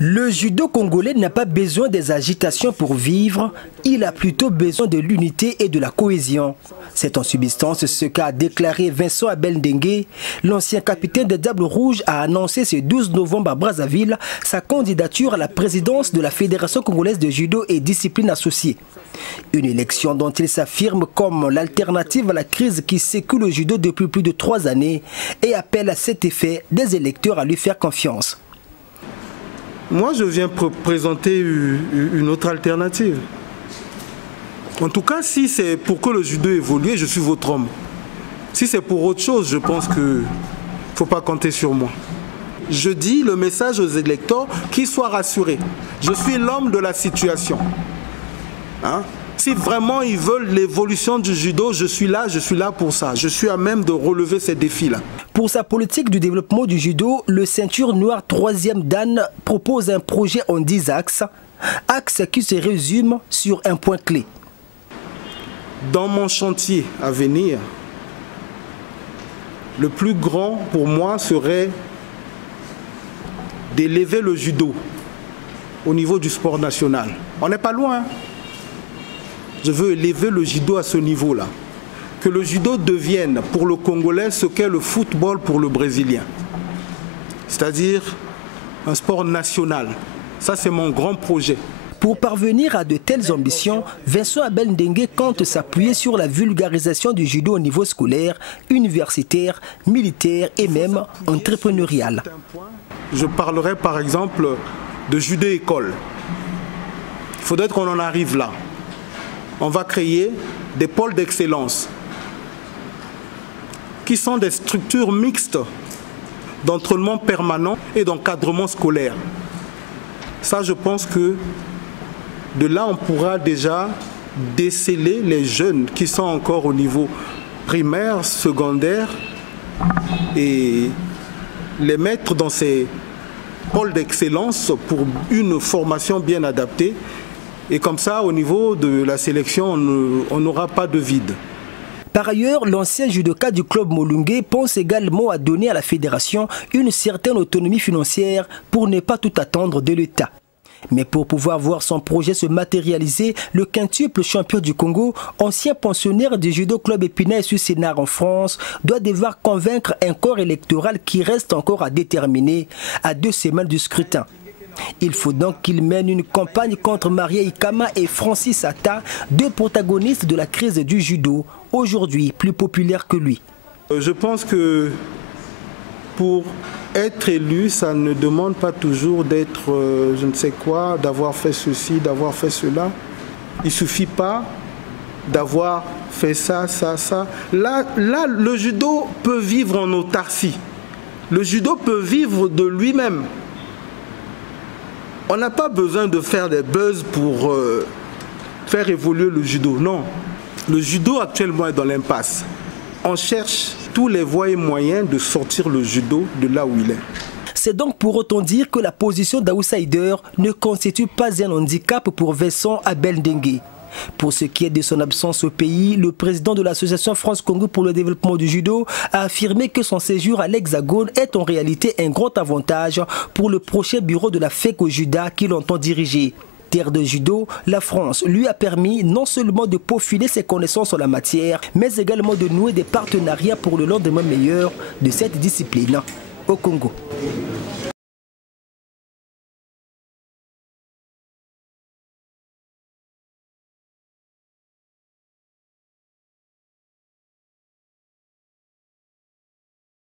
Le judo congolais n'a pas besoin des agitations pour vivre, il a plutôt besoin de l'unité et de la cohésion. C'est en substance ce qu'a déclaré Vincent Abel Ndengue. L'ancien capitaine des Diables Rouges a annoncé ce 12 novembre à Brazzaville sa candidature à la présidence de la Fédération congolaise de judo et disciplines associées. Une élection dont il s'affirme comme l'alternative à la crise qui secoue le judo depuis plus de 3 années et appelle à cet effet des électeurs à lui faire confiance. Moi, je viens présenter une autre alternative. En tout cas, si c'est pour que le judo évolue, je suis votre homme. Si c'est pour autre chose, je pense qu'il ne faut pas compter sur moi. Je dis le message aux électeurs qu'ils soient rassurés. Je suis l'homme de la situation. Hein? Si vraiment ils veulent l'évolution du judo, je suis là pour ça. Je suis à même de relever ces défis-là. Pour sa politique du développement du judo, le ceinture noire 3e Dan propose un projet en 10 axes. Axes qui se résument sur un point clé. Dans mon chantier à venir, le plus grand pour moi serait d'élever le judo au niveau du sport national. On n'est pas loin. Je veux élever le judo à ce niveau-là. Que le judo devienne pour le Congolais ce qu'est le football pour le Brésilien. C'est-à-dire un sport national. Ça, c'est mon grand projet. Pour parvenir à de telles ambitions, Vincent Abel Ndengue compte s'appuyer sur la vulgarisation du judo au niveau scolaire, universitaire, militaire et même entrepreneurial. Je parlerai par exemple de judo-école. Il faudrait qu'on en arrive là. On va créer des pôles d'excellence qui sont des structures mixtes d'entraînement permanent et d'encadrement scolaire. Ça, je pense que de là, on pourra déjà déceler les jeunes qui sont encore au niveau primaire, secondaire et les mettre dans ces pôles d'excellence pour une formation bien adaptée. Et comme ça, au niveau de la sélection, on n'aura pas de vide. Par ailleurs, l'ancien judoka du club Molunge pense également à donner à la fédération une certaine autonomie financière pour ne pas tout attendre de l'État. Mais pour pouvoir voir son projet se matérialiser, le quintuple champion du Congo, ancien pensionnaire du judo club Épinay sur Sénart en France, doit devoir convaincre un corps électoral qui reste encore à déterminer à 2 semaines du scrutin. Il faut donc qu'il mène une campagne contre Maria Ikama et Francis Atta, 2 protagonistes de la crise du judo, aujourd'hui plus populaires que lui. Je pense que pour être élu, ça ne demande pas toujours d'être je ne sais quoi, d'avoir fait ceci, d'avoir fait cela. Il ne suffit pas d'avoir fait ça, ça, ça. Là, le judo peut vivre en autarcie. Le judo peut vivre de lui-même. On n'a pas besoin de faire des buzz pour faire évoluer le judo, non. Le judo actuellement est dans l'impasse. On cherche tous les voies et moyens de sortir le judo de là où il est. C'est donc pour autant dire que la position d'outsider ne constitue pas un handicap pour Vincent Abel Ndengue. Pour ce qui est de son absence au pays, le président de l'association France-Congo pour le développement du judo a affirmé que son séjour à l'Hexagone est en réalité un grand avantage pour le prochain bureau de la FECOJUDA qu'il entend diriger. Terre de judo, la France lui a permis non seulement de peaufiner ses connaissances en la matière, mais également de nouer des partenariats pour le lendemain meilleur de cette discipline au Congo.